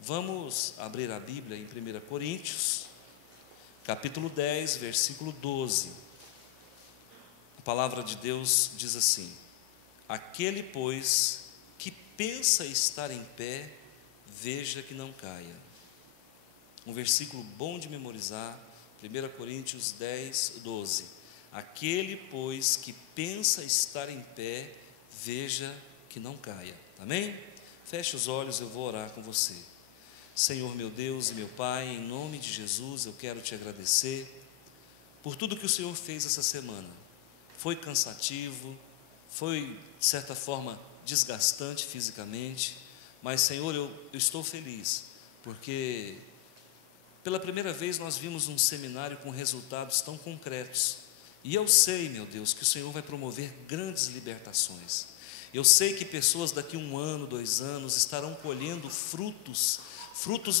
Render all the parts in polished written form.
Vamos abrir a Bíblia em 1 Coríntios, capítulo 10, versículo 12. A palavra de Deus diz assim: aquele, pois, que pensa estar em pé, veja que não caia. Um versículo bom de memorizar, 1 Coríntios 10, 12. Aquele, pois, que pensa estar em pé, veja que não caia. Amém? Feche os olhos, eu vou orar com você. Senhor meu Deus e meu Pai, em nome de Jesus, eu quero te agradecer por tudo que o Senhor fez essa semana. Foi cansativo, foi de certa forma desgastante fisicamente, mas Senhor, eu estou feliz, porque pela primeira vez nós vimos um seminário com resultados tão concretos, e eu sei, meu Deus, que o Senhor vai promover grandes libertações. Eu sei que pessoas daqui 1 ano, 2 anos estarão colhendo frutos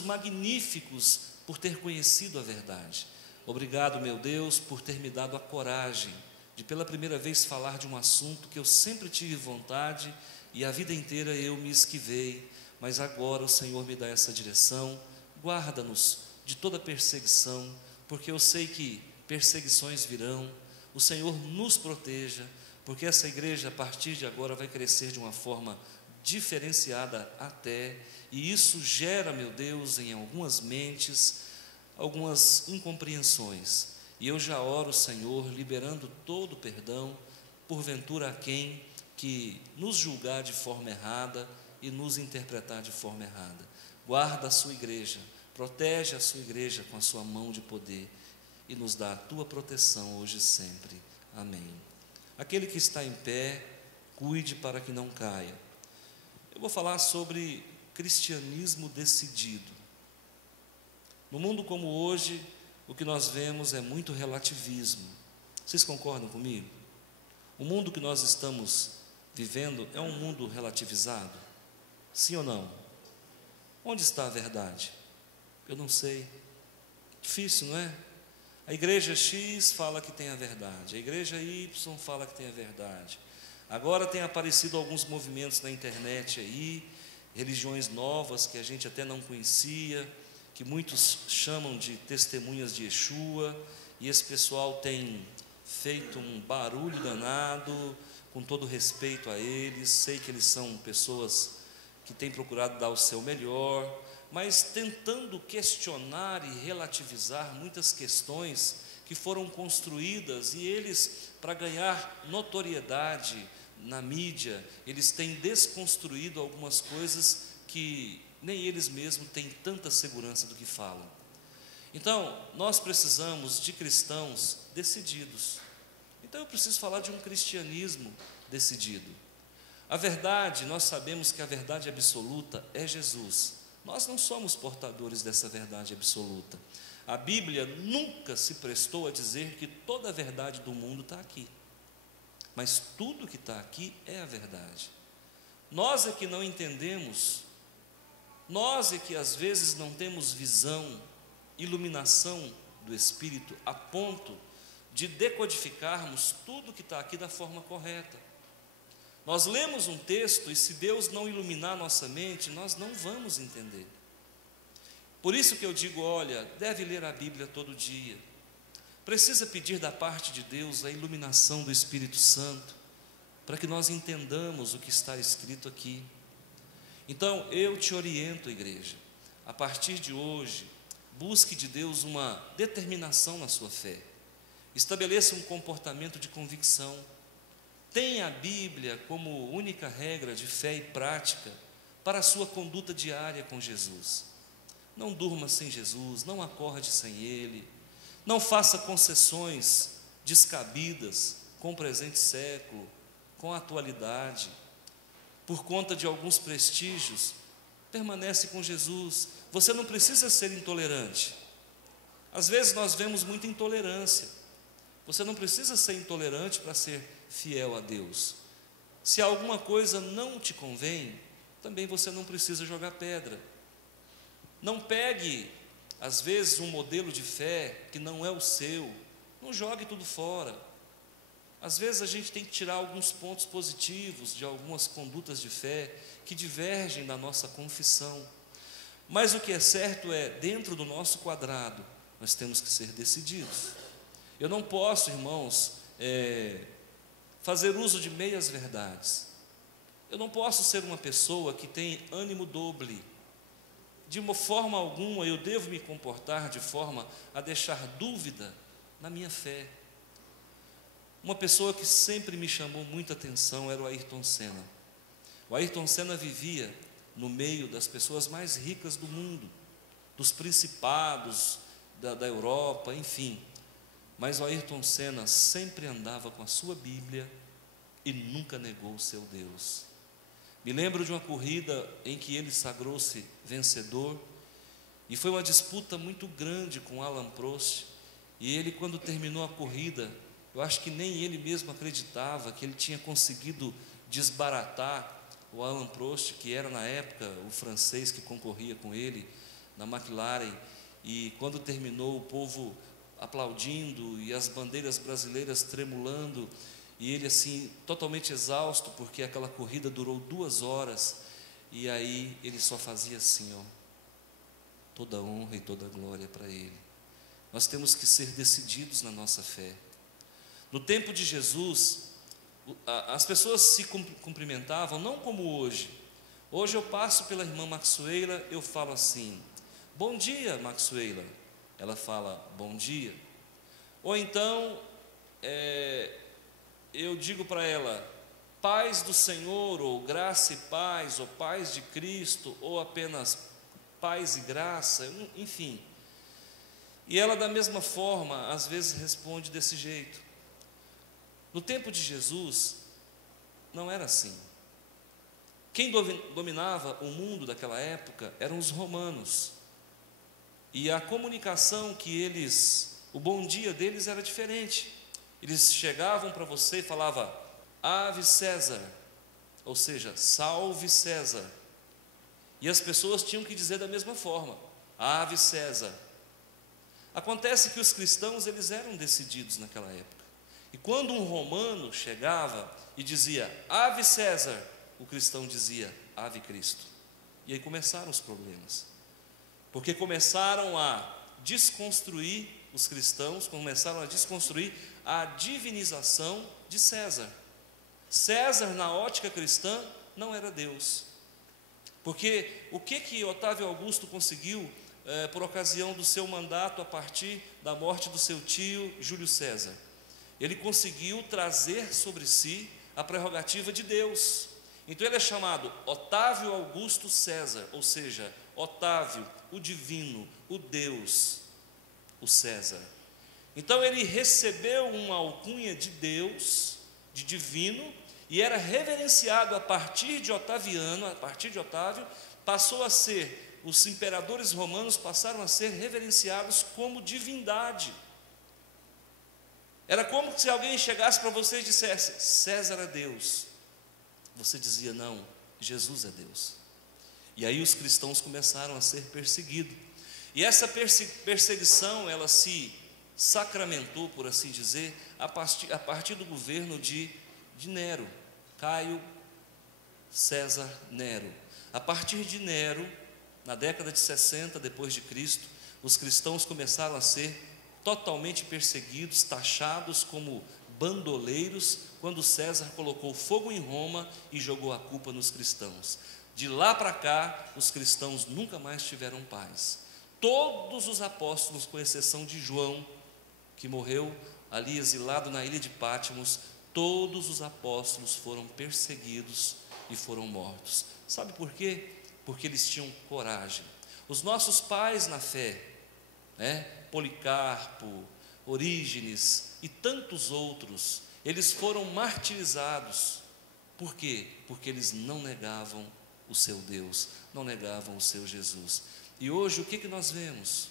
magníficos por ter conhecido a verdade. Obrigado, meu Deus, por ter me dado a coragem de pela primeira vez falar de um assunto que eu sempre tive vontade e a vida inteira eu me esquivei, mas agora o Senhor me dá essa direção. Guarda-nos de toda perseguição, porque eu sei que perseguições virão. O Senhor nos proteja, porque essa igreja a partir de agora vai crescer de uma forma diferenciada até, e isso gera, meu Deus, em algumas mentes, algumas incompreensões, e eu já oro, Senhor, liberando todo o perdão, porventura a quem que nos julgar de forma errada e nos interpretar de forma errada. Guarda a sua igreja, protege a sua igreja com a sua mão de poder, e nos dá a tua proteção hoje e sempre. Amém. Aquele que está em pé, cuide para que não caia. Eu vou falar sobre cristianismo decidido. No mundo como hoje, o que nós vemos é muito relativismo. Vocês concordam comigo? O mundo que nós estamos vivendo é um mundo relativizado? Sim ou não? Onde está a verdade? Eu não sei. Difícil, não é? A igreja X fala que tem a verdade, a igreja Y fala que tem a verdade. Agora tem aparecido alguns movimentos na internet aí, religiões novas que a gente até não conhecia, que muitos chamam de testemunhas de Yeshua, e esse pessoal tem feito um barulho danado, com todo respeito a eles. Sei que eles são pessoas que têm procurado dar o seu melhor, mas tentando questionar e relativizar muitas questões que foram construídas, e eles, para ganhar notoriedade na mídia, eles têm desconstruído algumas coisas que nem eles mesmos têm tanta segurança do que falam. Então, nós precisamos de cristãos decididos. Então, eu preciso falar de um cristianismo decidido. A verdade, nós sabemos que a verdade absoluta é Jesus. Nós não somos portadores dessa verdade absoluta. A Bíblia nunca se prestou a dizer que toda a verdade do mundo está aqui, mas tudo que está aqui é a verdade. Nós é que não entendemos, nós é que às vezes não temos visão, iluminação do Espírito, a ponto de decodificarmos tudo que está aqui da forma correta. Nós lemos um texto e se Deus não iluminar nossa mente, nós não vamos entender. Por isso que eu digo, olha, deve ler a Bíblia todo dia. Precisa pedir da parte de Deus a iluminação do Espírito Santo, para que nós entendamos o que está escrito aqui. Então, eu te oriento, igreja, a partir de hoje, busque de Deus uma determinação na sua fé. Estabeleça um comportamento de convicção. Tenha a Bíblia como única regra de fé e prática para a sua conduta diária com Jesus. Não durma sem Jesus, não acorde sem Ele, não faça concessões descabidas com o presente século, com a atualidade, por conta de alguns prestígios. Permanece com Jesus. Você não precisa ser intolerante. Às vezes nós vemos muita intolerância. Você não precisa ser intolerante para ser fiel a Deus. Se alguma coisa não te convém, também você não precisa jogar pedra. Não pegue às vezes, um modelo de fé que não é o seu, não jogue tudo fora. Às vezes a gente tem que tirar alguns pontos positivos de algumas condutas de fé que divergem da nossa confissão. Mas o que é certo é, dentro do nosso quadrado, nós temos que ser decididos. Eu não posso, irmãos, fazer uso de meias verdades. Eu não posso ser uma pessoa que tem ânimo doble. De uma forma alguma eu devo me comportar de forma a deixar dúvida na minha fé. Uma pessoa que sempre me chamou muita atenção era o Ayrton Senna. O Ayrton Senna vivia no meio das pessoas mais ricas do mundo, dos principados da Europa, enfim. Mas o Ayrton Senna sempre andava com a sua Bíblia e nunca negou o seu Deus. Me lembro de uma corrida em que ele sagrou-se vencedor, e foi uma disputa muito grande com Alan Prost, e ele, quando terminou a corrida, eu acho que nem ele mesmo acreditava que ele tinha conseguido desbaratar o Alan Prost, que era na época o francês que concorria com ele na McLaren. E quando terminou, o povo aplaudindo e as bandeiras brasileiras tremulando, e ele assim totalmente exausto, porque aquela corrida durou 2 horas, e aí ele só fazia assim, ó, toda honra e toda glória para ele. Nós temos que ser decididos na nossa fé. No tempo de Jesus, as pessoas se cumprimentavam não como hoje. Hoje eu passo pela irmã Maxuela, eu falo assim: bom dia, Maxuela. Ela fala bom dia. Ou então eu digo para ela paz do Senhor, ou graça e paz, ou paz de Cristo, ou apenas paz e graça, enfim. E ela da mesma forma às vezes responde desse jeito. No tempo de Jesus, não era assim. Quem dominava o mundo daquela época eram os romanos. E a comunicação o bom dia deles era diferente. Eles chegavam para você e falavam, Ave César, ou seja, salve César. E as pessoas tinham que dizer da mesma forma, Ave César. Acontece que os cristãos, eles eram decididos naquela época. E quando um romano chegava e dizia, Ave César, o cristão dizia, Ave Cristo. E aí começaram os problemas. Porque começaram a desconstruir, os cristãos começaram a desconstruir a divinização de César. César, na ótica cristã, não era Deus. Porque o que Otávio Augusto conseguiu por ocasião do seu mandato a partir da morte do seu tio Júlio César? Ele conseguiu trazer sobre si a prerrogativa de Deus. Então ele é chamado Otávio Augusto César, ou seja, Otávio, o divino, o Deus, o César. Então ele recebeu uma alcunha de Deus, de divino, e era reverenciado a partir de Otaviano, a partir de Otávio, os imperadores romanos passaram a ser reverenciados como divindade. Era como se alguém chegasse para você e dissesse, César é Deus. Você dizia, não, Jesus é Deus. E aí os cristãos começaram a ser perseguidos. E essa perseguição, ela se sacramentou, por assim dizer, a partir do governo de Nero, Caio César Nero. A partir de Nero, na década de 60 depois de Cristo, os cristãos começaram a ser totalmente perseguidos, taxados como bandoleiros, quando César colocou fogo em Roma e jogou a culpa nos cristãos. De lá para cá, os cristãos nunca mais tiveram paz. Todos os apóstolos, com exceção de João, que morreu ali exilado na ilha de Patmos, todos os apóstolos foram perseguidos e foram mortos. Sabe por quê? Porque eles tinham coragem. Os nossos pais na fé, Policarpo, Orígenes e tantos outros, eles foram martirizados. Por quê? Porque eles não negavam o seu Deus, não negavam o seu Jesus. E hoje o que nós vemos?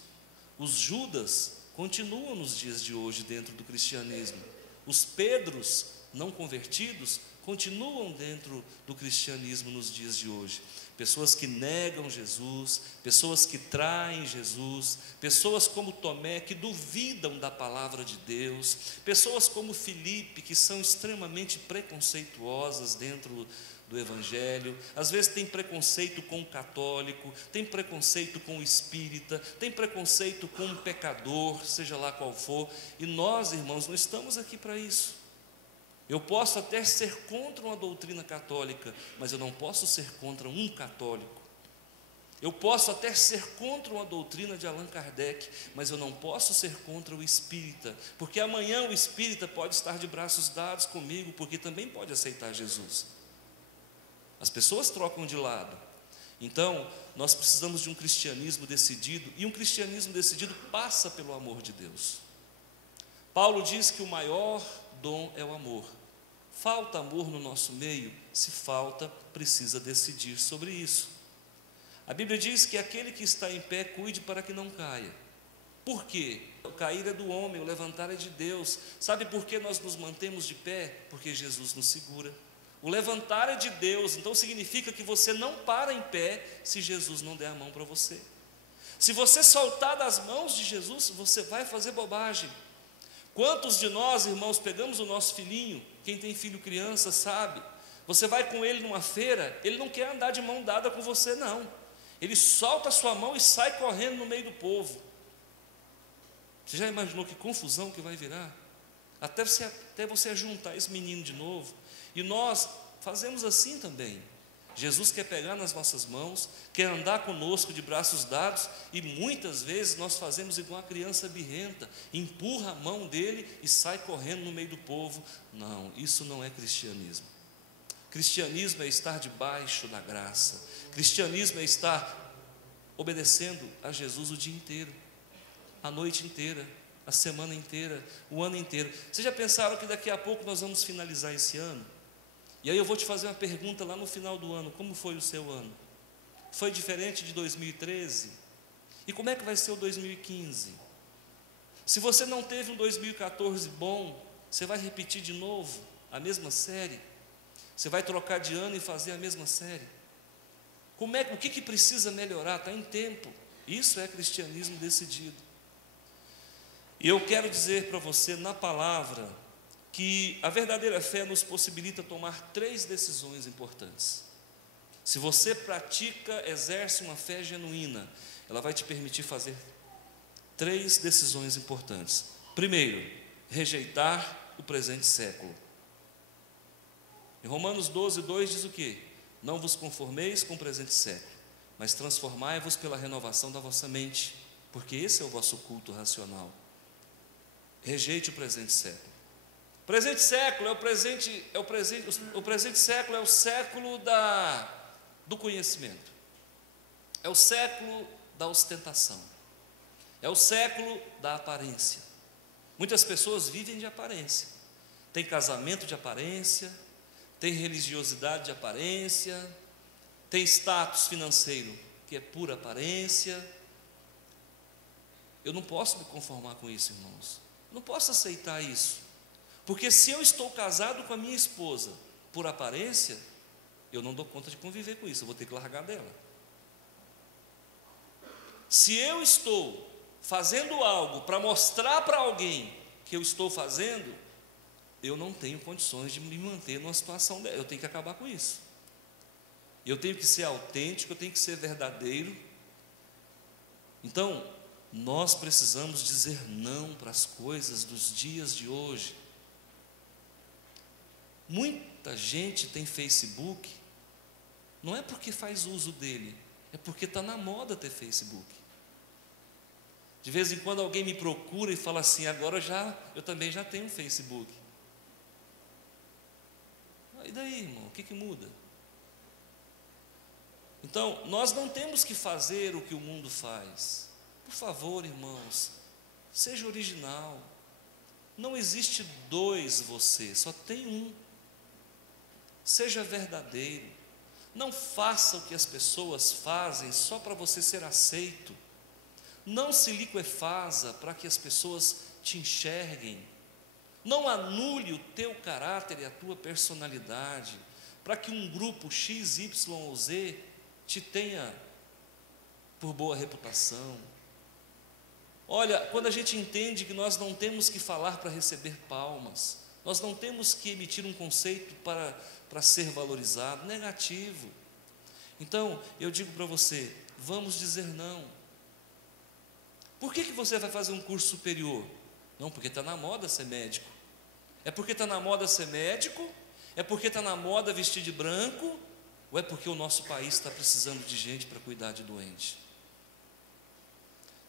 Os Judas continuam nos dias de hoje dentro do cristianismo. Os Pedros não convertidos continuam dentro do cristianismo nos dias de hoje. pessoas que negam Jesus, pessoas que traem Jesus, pessoas como Tomé que duvidam da palavra de Deus, pessoas como Filipe que são extremamente preconceituosas dentro do Evangelho, às vezes tem preconceito com o católico, tem preconceito com o espírita, tem preconceito com o pecador, seja lá qual for, e nós, irmãos, não estamos aqui para isso. Eu posso até ser contra uma doutrina católica, mas eu não posso ser contra um católico. Eu posso até ser contra uma doutrina de Allan Kardec, mas eu não posso ser contra o espírita, porque amanhã o espírita pode estar de braços dados comigo, porque também pode aceitar Jesus. As pessoas trocam de lado. Então, nós precisamos de um cristianismo decidido, e um cristianismo decidido passa pelo amor de Deus. Paulo diz que o maior dom é o amor. Falta amor no nosso meio? Se falta, precisa decidir sobre isso. A Bíblia diz que aquele que está em pé, cuide para que não caia. Por quê? O cair é do homem, o levantar é de Deus. Sabe por que nós nos mantemos de pé? Porque Jesus nos segura. O levantar é de Deus, então significa que você não para em pé se Jesus não der a mão para você. Se você soltar das mãos de Jesus, você vai fazer bobagem. Quantos de nós, irmãos, pegamos o nosso filhinho, quem tem filho criança sabe, você vai com ele numa feira, ele não quer andar de mão dada com você não, ele solta a sua mão e sai correndo no meio do povo. Você já imaginou que confusão que vai virar? Até você juntar esse menino de novo. E nós fazemos assim também. Jesus quer pegar nas nossas mãos, quer andar conosco de braços dados, e muitas vezes nós fazemos igual a criança birrenta, empurra a mão dele e sai correndo no meio do povo. Não, isso não é cristianismo. Cristianismo é estar debaixo da graça. Cristianismo é estar obedecendo a Jesus o dia inteiro, a noite inteira, a semana inteira, o ano inteiro. Vocês já pensaram que daqui a pouco nós vamos finalizar esse ano? E aí eu vou te fazer uma pergunta lá no final do ano: como foi o seu ano? Foi diferente de 2013? E como é que vai ser o 2015? Se você não teve um 2014 bom, você vai repetir de novo a mesma série? Você vai trocar de ano e fazer a mesma série? O que precisa melhorar? Está em tempo. Isso é cristianismo decidido. E eu quero dizer para você na palavra que a verdadeira fé nos possibilita tomar 3 decisões importantes. Se você pratica, exerce uma fé genuína, ela vai te permitir fazer 3 decisões importantes. Primeiro, rejeitar o presente século. Em Romanos 12:2 diz o quê? Não vos conformeis com o presente século, mas transformai-vos pela renovação da vossa mente, porque esse é o vosso culto racional. Rejeite o presente século. O presente século o presente século é o século do conhecimento, é o século da ostentação, é o século da aparência. Muitas pessoas vivem de aparência, tem casamento de aparência, tem religiosidade de aparência, tem status financeiro que é pura aparência. Eu não posso me conformar com isso, irmãos, não posso aceitar isso. Porque se eu estou casado com a minha esposa por aparência, eu não dou conta de conviver com isso, eu vou ter que largar dela. Se eu estou fazendo algo para mostrar para alguém que eu estou fazendo, eu não tenho condições de me manter numa situação dela, eu tenho que acabar com isso. Eu tenho que ser autêntico, eu tenho que ser verdadeiro. Então, nós precisamos dizer não para as coisas dos dias de hoje. Muita gente tem Facebook, não é porque faz uso dele, é porque está na moda ter Facebook. De vez em quando alguém me procura e fala assim: agora eu também já tenho um Facebook. E daí, irmão, o que muda? Então, nós não temos que fazer o que o mundo faz. Por favor, irmãos, seja original. Não existe 2 você, só tem um. Seja verdadeiro. Não faça o que as pessoas fazem só para você ser aceito. Não se liquefaça para que as pessoas te enxerguem. Não anule o teu caráter e a tua personalidade para que um grupo X, Y ou Z te tenha por boa reputação. Olha, quando a gente entende que nós não temos que falar para receber palmas, nós não temos que emitir um conceito para ser valorizado, negativo. Então, eu digo para você, vamos dizer não. Por que você vai fazer um curso superior? Não, porque está na moda ser médico. É porque está na moda ser médico? É porque está na moda vestir de branco? Ou é porque o nosso país está precisando de gente para cuidar de doente?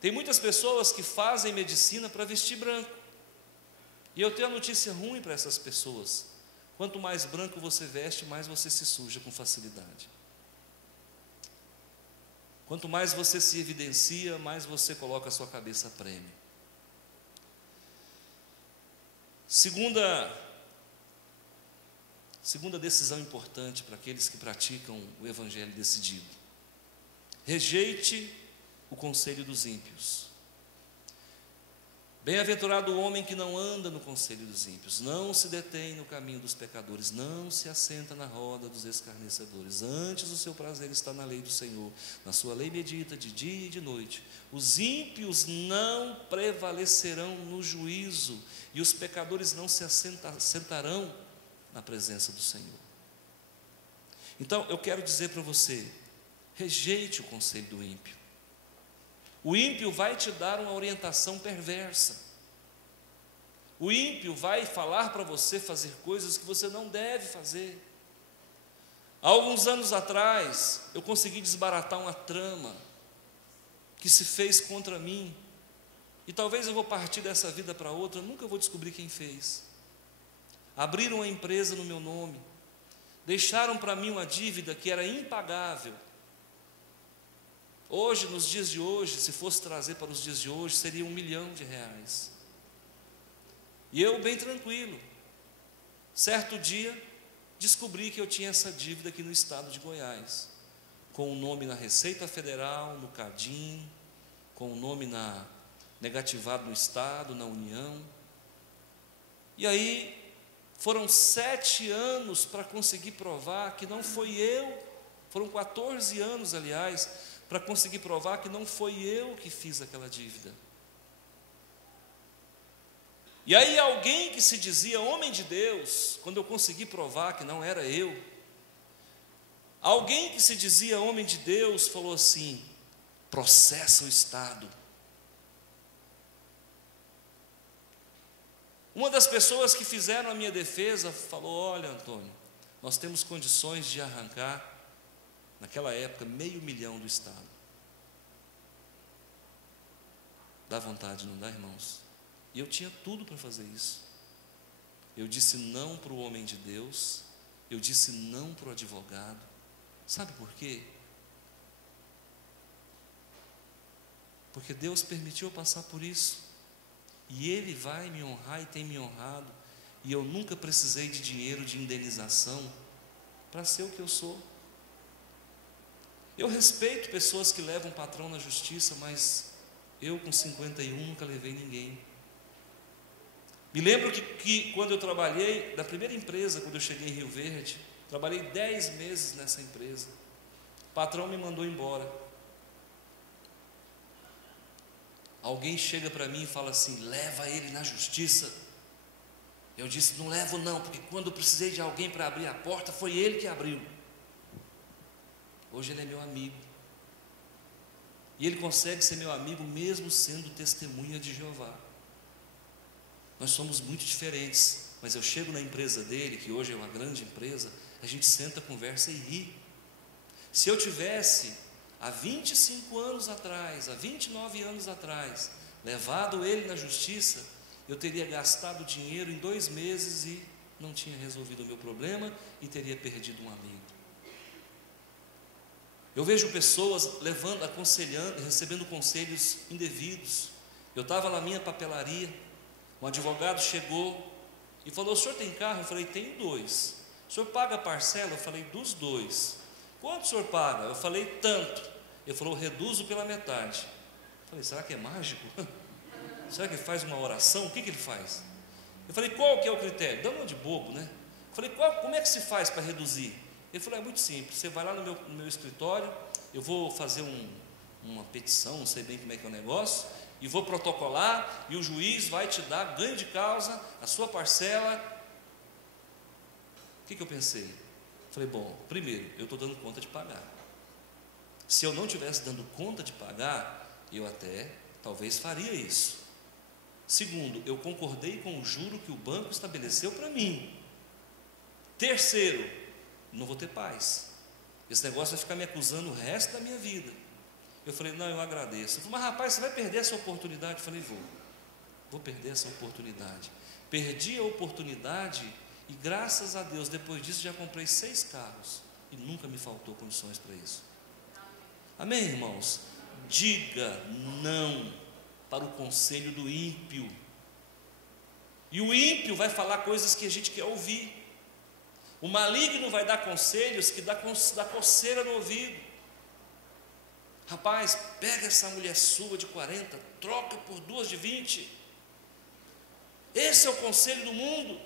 Tem muitas pessoas que fazem medicina para vestir branco. E eu tenho a notícia ruim para essas pessoas. Quanto mais branco você veste, mais você se suja com facilidade. Quanto mais você se evidencia, mais você coloca a sua cabeça a prêmio. Segunda decisão importante para aqueles que praticam o evangelho decidido: rejeite o conselho dos ímpios. Bem-aventurado o homem que não anda no conselho dos ímpios, não se detém no caminho dos pecadores, não se assenta na roda dos escarnecedores. Antes o seu prazer está na lei do Senhor, na sua lei medita de dia e de noite. Os ímpios não prevalecerão no juízo, e os pecadores não se assentarão na presença do Senhor. Então eu quero dizer para você, rejeite o conselho do ímpio. O ímpio vai te dar uma orientação perversa. O ímpio vai falar para você fazer coisas que você não deve fazer. Há alguns anos atrás, eu consegui desbaratar uma trama que se fez contra mim. E talvez eu vou partir dessa vida para outra, nunca vou descobrir quem fez. Abriram uma empresa no meu nome, deixaram para mim uma dívida que era impagável. Hoje, nos dias de hoje, se fosse trazer para os dias de hoje, seria R$1 milhão. E eu, bem tranquilo, certo dia, descobri que eu tinha essa dívida aqui no estado de Goiás, com o nome na Receita Federal, no CADIM, com o nome negativado no estado, na União. E aí, foram 7 anos para conseguir provar que não foi eu, foram 14 anos, aliás, para conseguir provar que não foi eu que fiz aquela dívida. E aí alguém que se dizia homem de Deus, quando eu consegui provar que não era eu, alguém que se dizia homem de Deus falou assim: processa o Estado. Uma das pessoas que fizeram a minha defesa falou: olha, Antônio, nós temos condições de arrancar, naquela época, R$500 mil do Estado. Dá vontade, não dá, irmãos? E eu tinha tudo para fazer isso. Eu disse não para o homem de Deus, eu disse não para o advogado. Sabe por quê? Porque Deus permitiu eu passar por isso, e Ele vai me honrar e tem me honrado, e eu nunca precisei de dinheiro de indenização para ser o que eu sou. Eu respeito pessoas que levam o patrão na justiça, mas eu com 51 nunca levei ninguém. Me lembro que quando eu trabalhei, na primeira empresa, quando eu cheguei em Rio Verde, trabalhei 10 meses nessa empresa, o patrão me mandou embora. Alguém chega para mim e fala assim: leva ele na justiça. Eu disse: não levo não, porque quando eu precisei de alguém para abrir a porta, foi ele que abriu. Hoje ele é meu amigo, e ele consegue ser meu amigo mesmo sendo testemunha de Jeová. Nós somos muito diferentes, mas eu chego na empresa dele, que hoje é uma grande empresa, a gente senta, conversa e ri. Se eu tivesse, há 25 anos atrás, há 29 anos atrás, levado ele na justiça, eu teria gastado dinheiro em 2 meses e não tinha resolvido o meu problema e teria perdido um amigo. Eu vejo pessoas levando, aconselhando, recebendo conselhos indevidos. Eu estava na minha papelaria, um advogado chegou e falou: o senhor tem carro? Eu falei: tenho 2. O senhor paga a parcela? Eu falei: dos 2. Quanto o senhor paga? Eu falei: tanto. Ele falou: reduzo pela metade. Eu falei: será que é mágico? Será que ele faz uma oração? O que ele faz? Eu falei: qual que é o critério? Dá uma de bobo, né? Eu falei: como é que se faz para reduzir? Ele falou: é muito simples, você vai lá no meu escritório, eu vou fazer uma petição, não sei bem como é que é o negócio, e vou protocolar, e o juiz vai te dar ganho de causa, a sua parcela. O que eu pensei? Falei: bom, primeiro, eu estou dando conta de pagar. Se eu não estivesse dando conta de pagar, eu até talvez faria isso. Segundo, eu concordei com o juro que o banco estabeleceu para mim. Terceiro, não vou ter paz. Esse negócio vai ficar me acusando o resto da minha vida. Eu falei: não, eu agradeço. Ele falou: mas rapaz, você vai perder essa oportunidade? Eu falei: vou perder essa oportunidade. Perdi a oportunidade e graças a Deus, depois disso já comprei 6 carros e nunca me faltou condições para isso. Amém, irmãos? Diga não para o conselho do ímpio. E o ímpio vai falar coisas que a gente quer ouvir. O maligno vai dar conselhos que dá coceira no ouvido. Rapaz, pega essa mulher sua de 40, troca por 2 de 20. Esse é o conselho do mundo.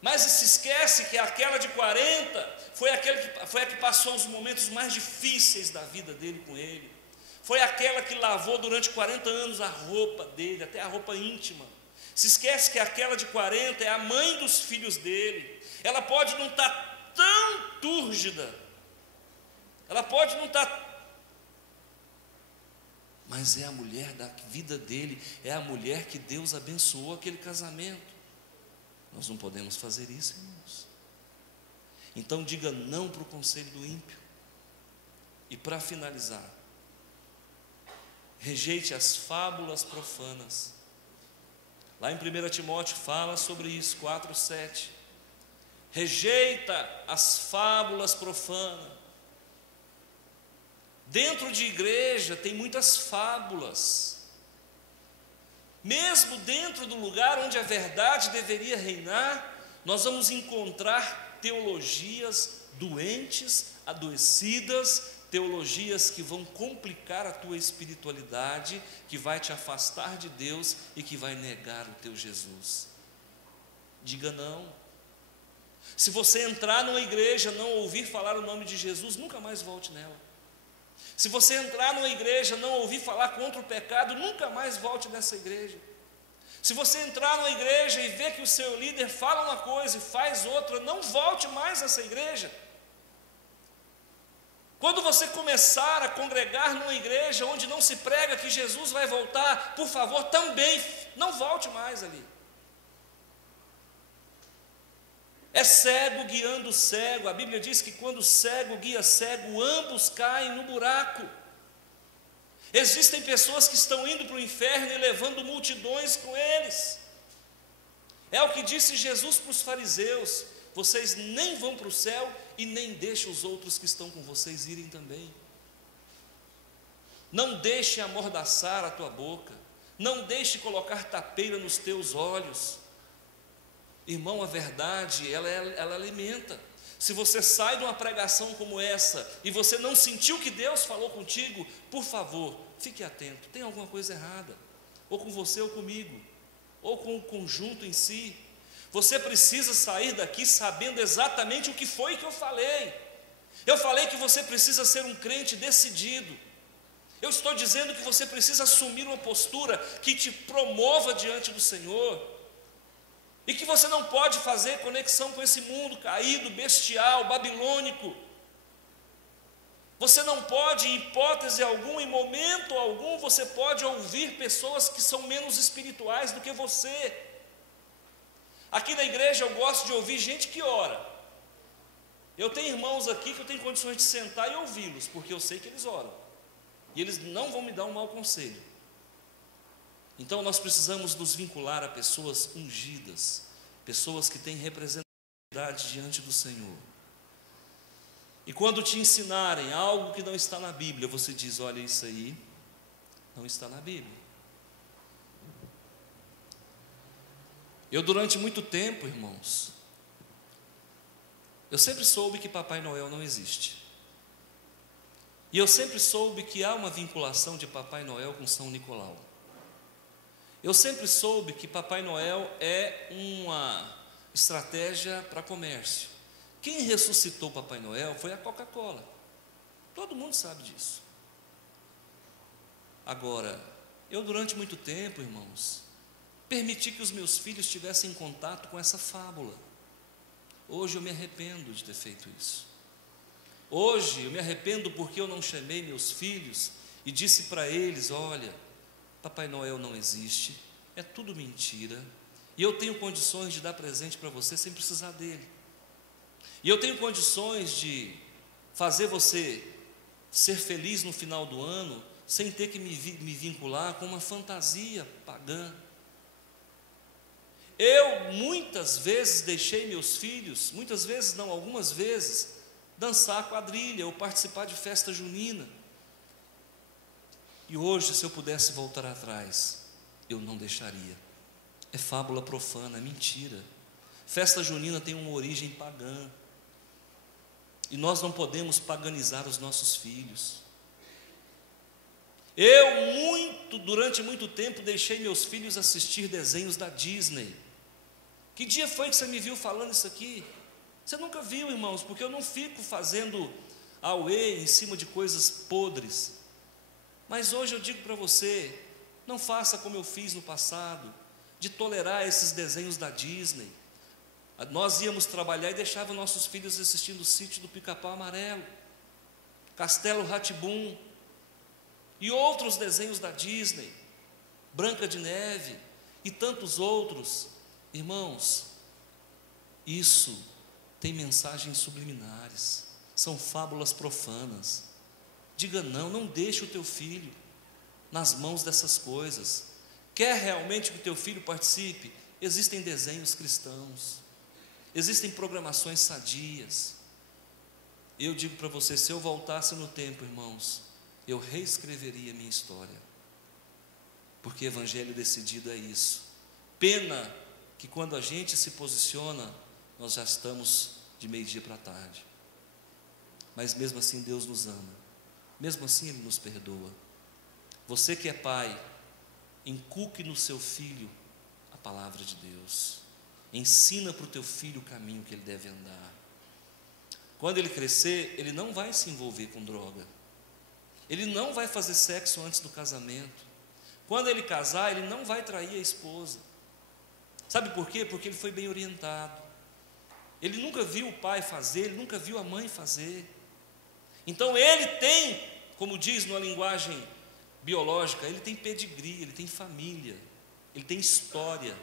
Mas se esquece que aquela de 40 foi a que passou os momentos mais difíceis da vida dele com ele. Foi aquela que lavou durante 40 anos a roupa dele, até a roupa íntima. Se esquece que aquela de 40 é a mãe dos filhos dele. Ela pode não estar tão túrgida, ela pode não estar, mas é a mulher da vida dele, é a mulher que Deus abençoou aquele casamento. Nós não podemos fazer isso, irmãos. Então diga não para o conselho do ímpio. E para finalizar, rejeite as fábulas profanas. Lá em 1 Timóteo fala sobre isso, 4:7. Rejeita as fábulas profanas. Dentro de igreja tem muitas fábulas. Mesmo dentro do lugar onde a verdade deveria reinar, nós vamos encontrar teologias doentes, adoecidas, teologias que vão complicar a tua espiritualidade, que vai te afastar de Deus e que vai negar o teu Jesus. Diga não. Se você entrar numa igreja, não ouvir falar o nome de Jesus, nunca mais volte nela. Se você entrar numa igreja, não ouvir falar contra o pecado, nunca mais volte nessa igreja. Se você entrar numa igreja e ver que o seu líder fala uma coisa e faz outra, não volte mais nessa igreja. Quando você começar a congregar numa igreja onde não se prega que Jesus vai voltar, por favor, também não volte mais ali. É cego guiando cego. A Bíblia diz que quando cego guia cego, ambos caem no buraco. Existem pessoas que estão indo para o inferno e levando multidões com eles. É o que disse Jesus para os fariseus: vocês nem vão para o céu e nem deixem os outros que estão com vocês irem também. Não deixe amordaçar a tua boca, não deixe colocar tapeira nos teus olhos. Irmão, a verdade, ela alimenta. Se você sai de uma pregação como essa e você não sentiu que Deus falou contigo, por favor, fique atento, tem alguma coisa errada, ou com você ou comigo, ou com o conjunto em si. Você precisa sair daqui sabendo exatamente o que foi que eu falei. Eu falei que você precisa ser um crente decidido. Eu estou dizendo que você precisa assumir uma postura que te promova diante do Senhor. E que você não pode fazer conexão com esse mundo caído, bestial, babilônico. Você não pode, em hipótese alguma, em momento algum, você pode ouvir pessoas que são menos espirituais do que você. Aqui na igreja eu gosto de ouvir gente que ora. Eu tenho irmãos aqui que eu tenho condições de sentar e ouvi-los, porque eu sei que eles oram. E eles não vão me dar um mau conselho. Então nós precisamos nos vincular a pessoas ungidas, pessoas que têm representatividade diante do Senhor. E quando te ensinarem algo que não está na Bíblia, você diz: olha, isso aí não está na Bíblia. Eu durante muito tempo, irmãos, eu sempre soube que Papai Noel não existe. E eu sempre soube que há uma vinculação de Papai Noel com São Nicolau. Eu sempre soube que Papai Noel é uma estratégia para comércio. Quem ressuscitou o Papai Noel foi a Coca-Cola. Todo mundo sabe disso. Agora, eu durante muito tempo, irmãos, permiti que os meus filhos tivessem contato com essa fábula. Hoje eu me arrependo de ter feito isso. Hoje eu me arrependo porque eu não chamei meus filhos e disse para eles: olha, Papai Noel não existe, é tudo mentira, e eu tenho condições de dar presente para você sem precisar dele. E eu tenho condições de fazer você ser feliz no final do ano sem ter que me vincular com uma fantasia pagã. Eu muitas vezes deixei meus filhos, muitas vezes não, algumas vezes, dançar quadrilha ou participar de festa junina. E hoje, se eu pudesse voltar atrás, eu não deixaria. É fábula profana, é mentira. Festa junina tem uma origem pagã. E nós não podemos paganizar os nossos filhos. Durante muito tempo, deixei meus filhos assistir desenhos da Disney. Que dia foi que você me viu falando isso aqui? Você nunca viu, irmãos, porque eu não fico fazendo auê em cima de coisas podres. Mas hoje eu digo para você, não faça como eu fiz no passado, de tolerar esses desenhos da Disney. Nós íamos trabalhar e deixávamos nossos filhos assistindo o Sítio do Pica-Pau Amarelo, Castelo Rá-Tim-Bum e outros desenhos da Disney, Branca de Neve e tantos outros. Irmãos, isso tem mensagens subliminares, são fábulas profanas. Diga não, não deixe o teu filho nas mãos dessas coisas. Quer realmente que o teu filho participe? Existem desenhos cristãos, existem programações sadias. Eu digo para você, se eu voltasse no tempo, irmãos, eu reescreveria a minha história, porque evangelho decidido é isso. Pena que quando a gente se posiciona, nós já estamos de meio-dia para tarde. Mas mesmo assim Deus nos ama, mesmo assim Ele nos perdoa. Você que é pai, inculque no seu filho a palavra de Deus. Ensina para o teu filho o caminho que ele deve andar. Quando ele crescer, ele não vai se envolver com droga. Ele não vai fazer sexo antes do casamento. Quando ele casar, ele não vai trair a esposa. Sabe por quê? Porque ele foi bem orientado. Ele nunca viu o pai fazer, ele nunca viu a mãe fazer. Então ele tem, como diz numa linguagem biológica, ele tem pedigree, ele tem família, ele tem história.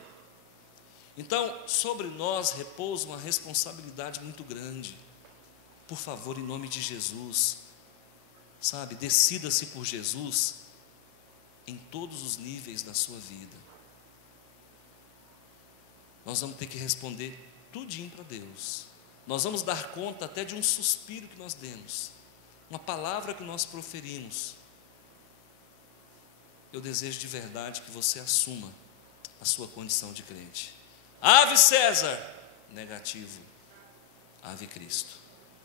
Então, sobre nós repousa uma responsabilidade muito grande. Por favor, em nome de Jesus, sabe, decida-se por Jesus em todos os níveis da sua vida. Nós vamos ter que responder tudinho para Deus. Nós vamos dar conta até de um suspiro que nós demos, uma palavra que nós proferimos. Eu desejo de verdade que você assuma a sua condição de crente. Ave César, negativo. Ave Cristo.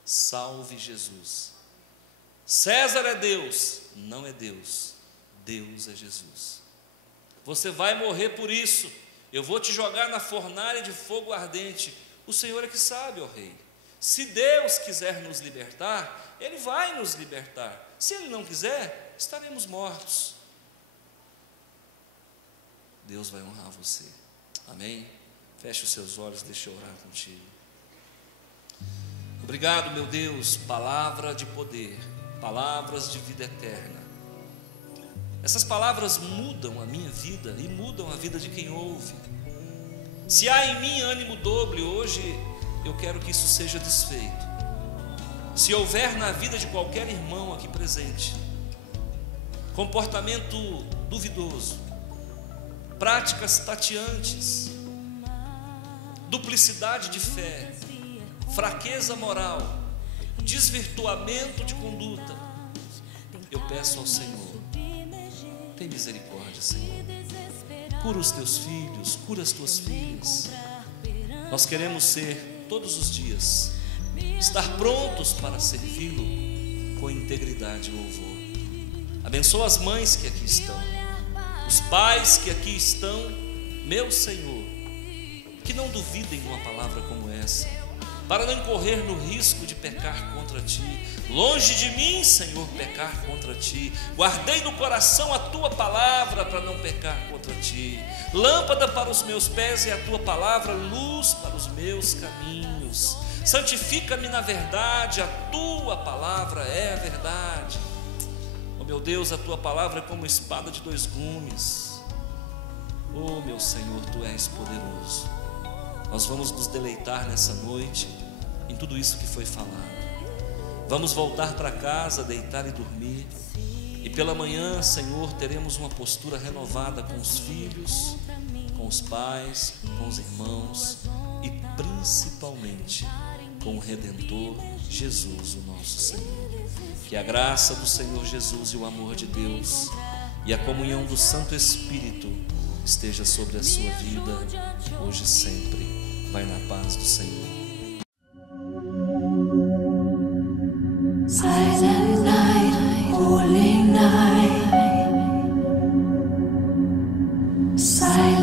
Salve Jesus. César é Deus, não é Deus. Deus é Jesus. Você vai morrer por isso. Eu vou te jogar na fornalha de fogo ardente. O Senhor é que sabe, ó Rei. Se Deus quiser nos libertar, Ele vai nos libertar. Se Ele não quiser, estaremos mortos. Deus vai honrar você. Amém? Feche os seus olhos, deixa eu orar contigo. Obrigado, meu Deus, palavra de poder, palavras de vida eterna. Essas palavras mudam a minha vida e mudam a vida de quem ouve. Se há em mim ânimo dobre, hoje eu quero que isso seja desfeito. Se houver na vida de qualquer irmão aqui presente comportamento duvidoso, práticas tateantes, duplicidade de fé, fraqueza moral, desvirtuamento de conduta, eu peço ao Senhor, tem misericórdia, Senhor. Cura os teus filhos, cura as tuas filhas. Nós queremos ser, todos os dias, estar prontos para servi-lo com integridade e louvor. Abençoa as mães que aqui estão, os pais que aqui estão, meu Senhor, que não duvidem de uma palavra como essa, para não incorrer no risco de pecar contra Ti. Longe de mim, Senhor, pecar contra Ti. Guardei no coração a Tua palavra para não pecar contra Ti. Lâmpada para os meus pés é a Tua palavra, luz para os meus caminhos. Santifica-me na verdade, a Tua palavra é a verdade. Oh meu Deus, a Tua palavra é como espada de dois gumes. Oh meu Senhor, Tu és poderoso. Nós vamos nos deleitar nessa noite em tudo isso que foi falado. Vamos voltar para casa, deitar e dormir. E pela manhã, Senhor, teremos uma postura renovada com os filhos, com os pais, com os irmãos e principalmente com o Redentor Jesus, o nosso Senhor. Que a graça do Senhor Jesus e o amor de Deus e a comunhão do Santo Espírito esteja sobre a sua vida, hoje e sempre. Vai na paz do Senhor. Silent night, holy night. Silent